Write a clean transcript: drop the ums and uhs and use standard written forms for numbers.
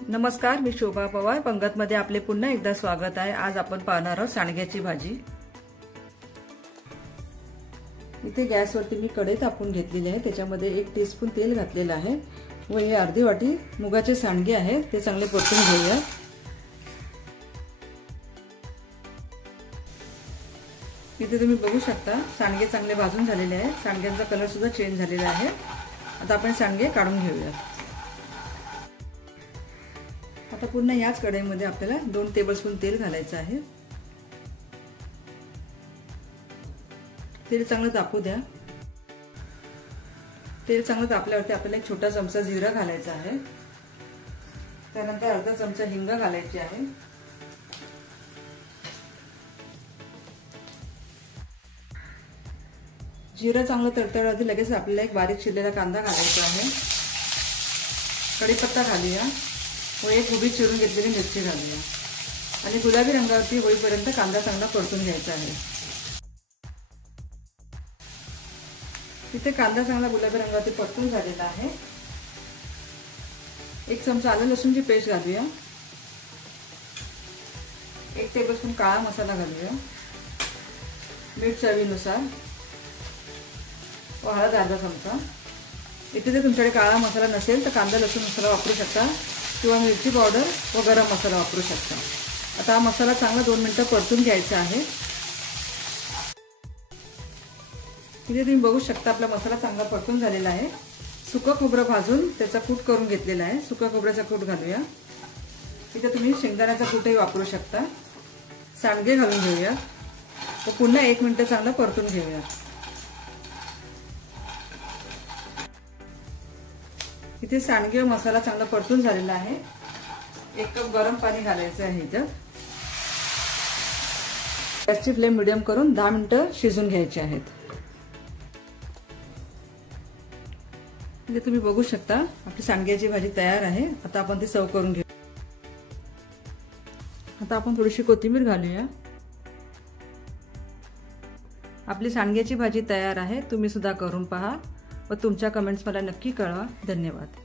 नमस्कार, मी शोभा पवार पंगतमध्ये आपले पुन्हा एकदा स्वागत आहे। आज आपण पाहणार आहोत सांडग्याची भाजी। इथे गॅसवरती मी कढई तापवून घेतलेली आहे। त्याच्यामध्ये 1 टीस्पून तेल घातलेलं आहे व हे अर्धी वाटी मुगाचे सांडगे आहेत, ते चांगले परतून घेऊया। इथे तुम्ही बघू शकता सांडगे चांगले भाजून झालेले आहेत। सांडग्यांचा कलर सुद्धा चेंज झालेला आहे। आता आपण सांडगे काढून घेऊया। आता पुन्हा याच कढईमध्ये आपल्याला 2 टेबलस्पून तेल घालायचं आहे। तेल चांगलं तापू द्या। तेल चांगलं तापल्यावरती आपल्याला 1 छोटा चमचा जिरा घालायचा आहे। त्यानंतर अर्धा चमचा हिंग घालायची आहे। जिरा चांगलं तडतडल्यावरती लगेच आपल्याला 1 बारीक चिरलेला कांदा घालायचा आहे। कढीपत्ता घालूया व 1 उभी चिरून घेतलेली मिरची घालूया आणि गुलाबी रंगावरती होईपर्यंत कांदा चांगला परतून घ्यायचा आहे। इथे कांदा चांगला गुलाबी रंगावरती परतून झालेला आहे। 1 चमचा आलं लसूणची पेस्ट घालूया। 1 टेबलस्पून काळा मसाला घालूया। मीठ चवीनुसार व हळद अर्धा चमचा। इथे जर तुमच्याकडे काळा मसाला नसेल तर कांदा लसूण मसाला वापरू शकता किंवा मिरची पावडर व गरम मसाला वापरू शकता। आता हा मसाला चांगला 2 मिनिटं परतून घ्यायचा आहे। इथे तुम्ही बघू शकता आपला मसाला चांगला परतून झालेला आहे। सुकं खोबरं भाजून त्याचा कूट करून घेतलेला आहे। सुका खोबऱ्याचा कूट घालूया। इथे तुम्ही शेंगदाण्याचा कूटही वापरू शकता। सांडगे घालून घेऊया व पुन्हा 1 मिनिट चांगलं परतून घेऊया। इथे सांडगे व मसाला चांगला परतून झालेला आहे। 1 कप गरम पाणी घालायचं आहे। इथे गॅसची फ्लेम मीडियम करून 10 मिनिटं शिजून घ्यायचे आहेत। इथे तुम्ही बघू शकता आपली सांडग्याची भाजी तयार आहे। आता आपण ती सर्व करून घेऊ। आता आपण थोडीशी कोथिंबीर घालूया। आपली सांडग्याची भाजी तयार आहे। तुम्ही सुद्धा करून पहा व तुमच्या कमेंट्स मला नक्की कळवा। धन्यवाद।